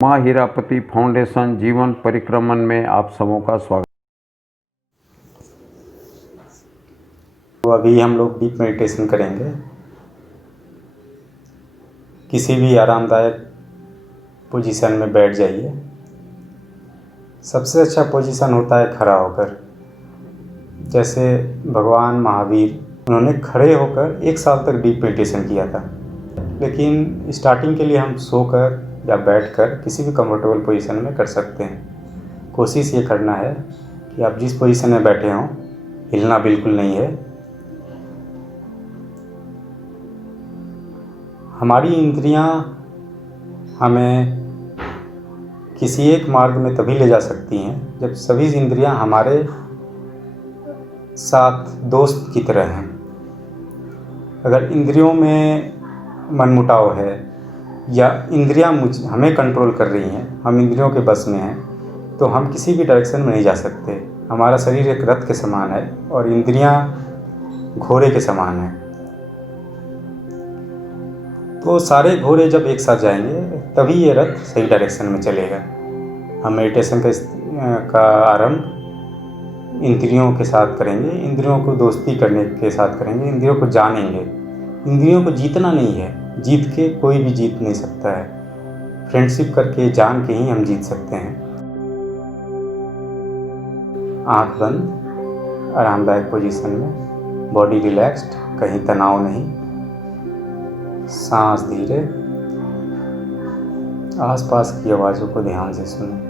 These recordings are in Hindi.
माँ हीरापति फाउंडेशन जीवन परिक्रमण में आप सबों का स्वागत। तो अभी हम लोग डीप मेडिटेशन करेंगे। किसी भी आरामदायक पोजीशन में बैठ जाइए। सबसे अच्छा पोजीशन होता है खड़ा होकर। जैसे भगवान महावीर, उन्होंने खड़े होकर 1 साल तक डीप मेडिटेशन किया था। लेकिन स्टार्टिंग के लिए हम सोकर या बैठकर किसी भी कंफर्टेबल पोजीशन में कर सकते हैं। कोशिश ये करना है कि आप जिस पोजीशन में बैठे हों, हिलना बिल्कुल नहीं है। हमारी इंद्रियां हमें किसी एक मार्ग में तभी ले जा सकती हैं जब सभी इंद्रियां हमारे साथ दोस्त की तरह हैं। अगर इंद्रियों में मनमुटाव है या इंद्रियां हमें कंट्रोल कर रही हैं, हम इंद्रियों के बस में हैं, तो हम किसी भी डायरेक्शन में नहीं जा सकते। हमारा शरीर एक रथ के समान है और इंद्रियां घोड़े के समान हैं। तो सारे घोड़े जब एक साथ जाएंगे तभी ये रथ सही डायरेक्शन में चलेगा। हम मेडिटेशन का आरंभ इंद्रियों के साथ करेंगे, इंद्रियों को दोस्ती करने के साथ करेंगे, इंद्रियों को जानेंगे। इंद्रियों को जीतना नहीं है, जीत के कोई भी जीत नहीं सकता है। फ्रेंडशिप करके, जान के ही हम जीत सकते हैं। आँख बंद, आरामदायक पोजीशन में, बॉडी रिलैक्स्ड, कहीं तनाव नहीं। सांस धीरे, आसपास की आवाज़ों को ध्यान से सुनें।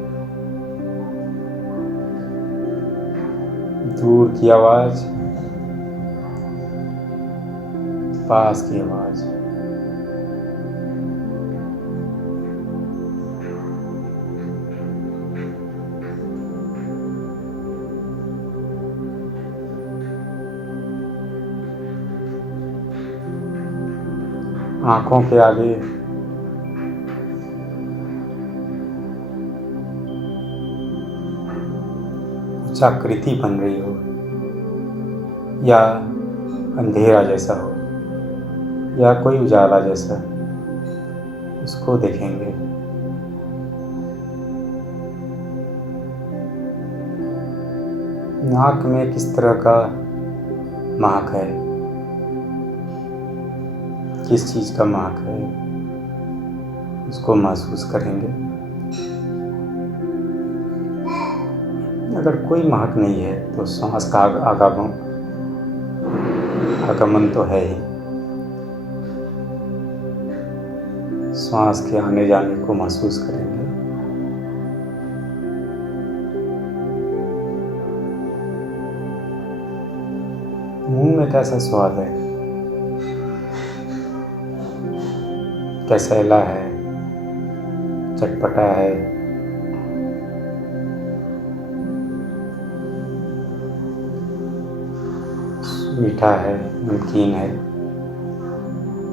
दूर की आवाज़, पास की आवाज़। आँखों के आगे कुछ आकृति बन रही हो या अंधेरा जैसा हो या कोई उजाला जैसा, उसको देखेंगे। नाक में किस तरह का महक है, किस चीज़ का महक है, उसको महसूस करेंगे। अगर कोई महक नहीं है तो सांस का आगमन तो है ही। सांस के आने जाने को महसूस करेंगे। मुंह में कैसा स्वाद है, कैसा है, चटपटा है, मीठा है, नमकीन है,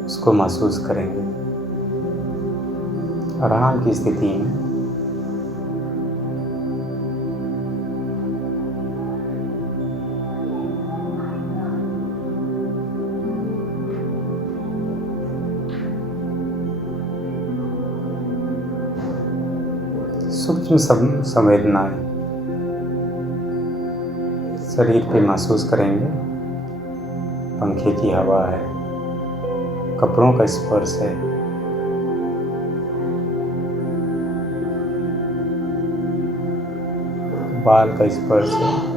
उसको महसूस करेंगे। आराम की स्थिति में सूक्ष्म संवेदनाएं शरीर पे महसूस करेंगे। पंखे की हवा है, कपड़ों का स्पर्श है, बाल का स्पर्श है,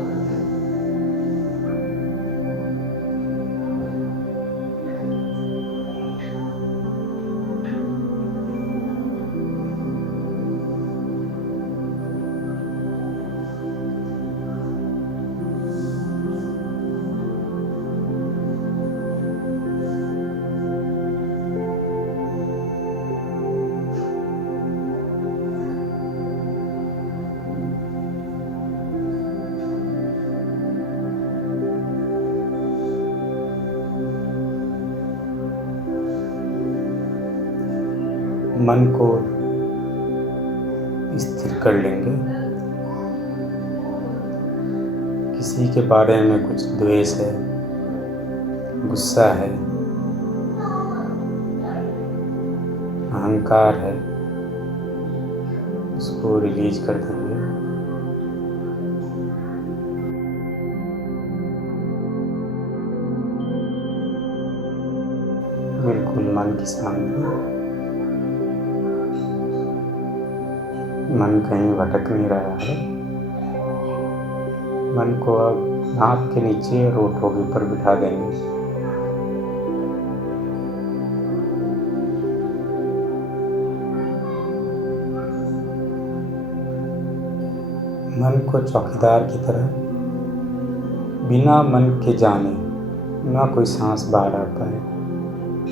मन को स्थिर कर लेंगे। किसी के बारे में कुछ द्वेष है, गुस्सा है, अहंकार है, उसको रिलीज कर देंगे। बिल्कुल मन की शांति, मन कहीं भटक नहीं रहा है। मन को अब नाक के नीचे और होठों के ऊपर बिठा देंगे। मन को चौकीदार की तरह बिना मन के जाने ना कोई सांस बाहर आ पाए,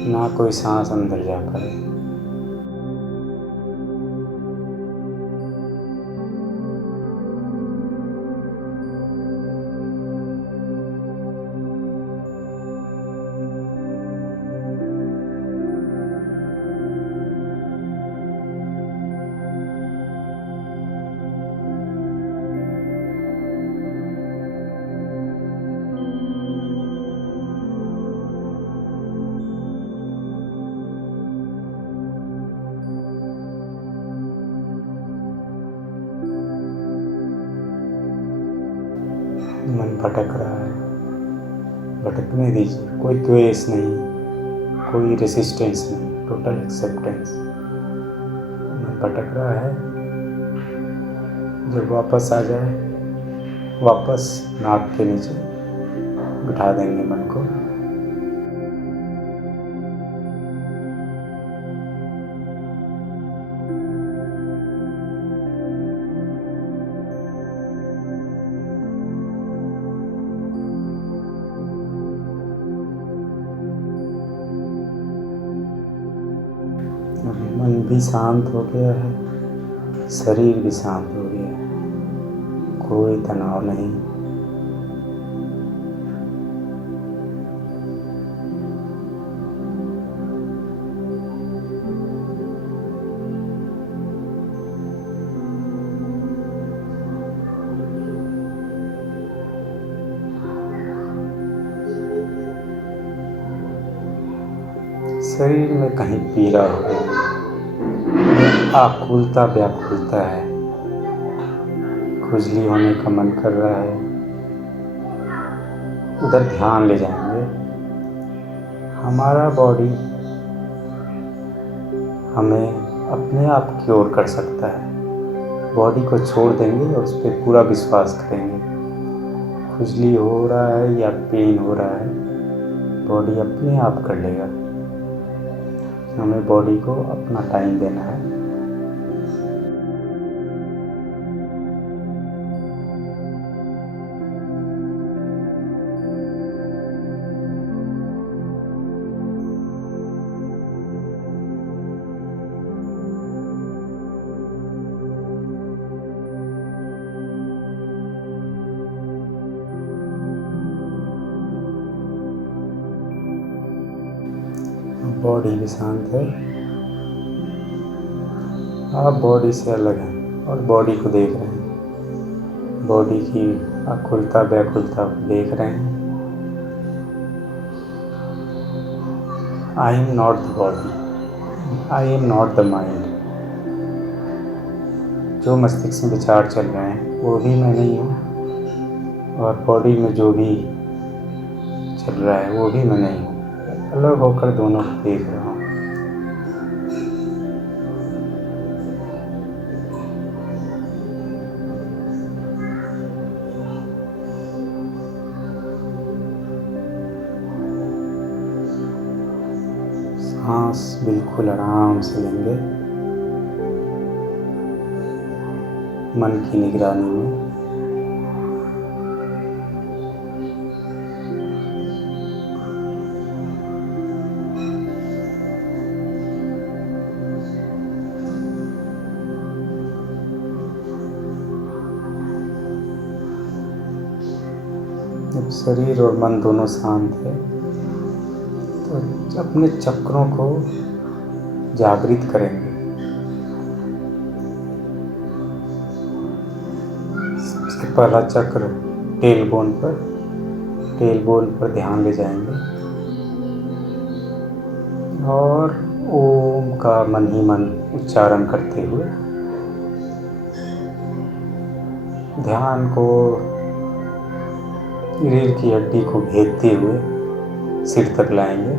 ना कोई सांस अंदर जा पाए। मन भटक रहा है, भटकने दीजिए। कोई द्वेष नहीं, कोई रेसिस्टेंस नहीं, टोटल एक्सेप्टेंस। मन भटक रहा है, जब वापस आ जाए वापस नाक के नीचे बिठा देंगे मन को। मन भी शांत हो गया है, शरीर भी शांत हो गया है, कोई तनाव नहीं। शरीर में कहीं पीड़ा हो रही है, आकुलता व्याकुलता है, खुजली होने का मन कर रहा है, उधर ध्यान ले जाएंगे। हमारा बॉडी हमें अपने आप की ओर कर सकता है। बॉडी को छोड़ देंगे और उस पर पूरा विश्वास करेंगे। खुजली हो रहा है या पेन हो रहा है, बॉडी अपने आप कर लेगा। हमें बॉडी को अपना टाइम देना है। बॉडी भी शांत है, आप बॉडी से अलग हैं और बॉडी को देख रहे हैं। बॉडी की आकुलता व्याकुलता को देख रहे हैं। I am not the body, I am not the mind. जो मस्तिष्क में विचार चल रहे हैं वो भी मैं नहीं हूँ, और बॉडी में जो भी चल रहा है वो भी मैं नहीं हूँ। अलग होकर दोनों को देख रहा हूँ। सांस बिल्कुल आराम से लेंगे, मन की निगरानी में। जब शरीर और मन दोनों शांत है तो अपने चक्रों को जागृत करेंगे। सबसे पहला चक्र टेल बोन पर ध्यान ले जाएंगे और ओम का मन ही मन उच्चारण करते हुए ध्यान को रीढ़ की हड्डी को भेदते हुए सिर तक लाएंगे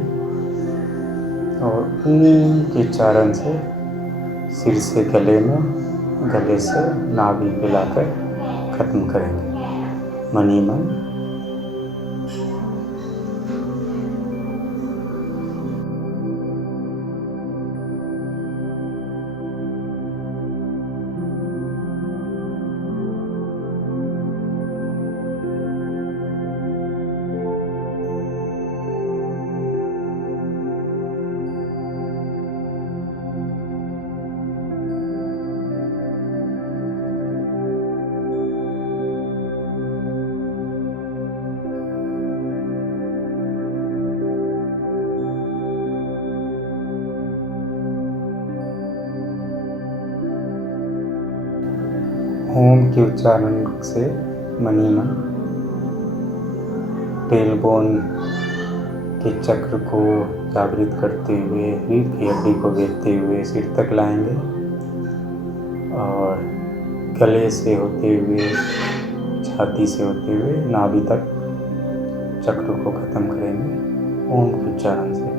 और ओम के उच्चारण से सिर से गले में, गले से नाभि पे लाकर खत्म करेंगे मन ही मन। ओम के उच्चारण से मन ही मन टेलबोन के चक्र को जागृत करते हुए रीढ़ की हड्डी को भेदते हुए सिर तक लाएंगे और गले से होते हुए, छाती से होते हुए नाभि तक चक्र को खत्म करेंगे ओम के उच्चारण से।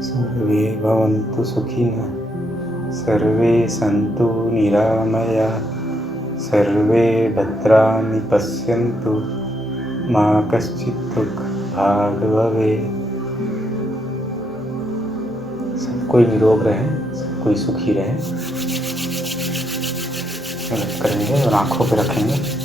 सर्वे भवन्तु सुखिनः, सर्वे सन्तु निरामया, सर्वे भद्राणि पश्यन्तु, मा कश्चित् दुःखभाग् भवेत्। सब कोई निरोग रहे, सब कोई सुखी रहे। करेंगे और आँखों पे रखेंगे।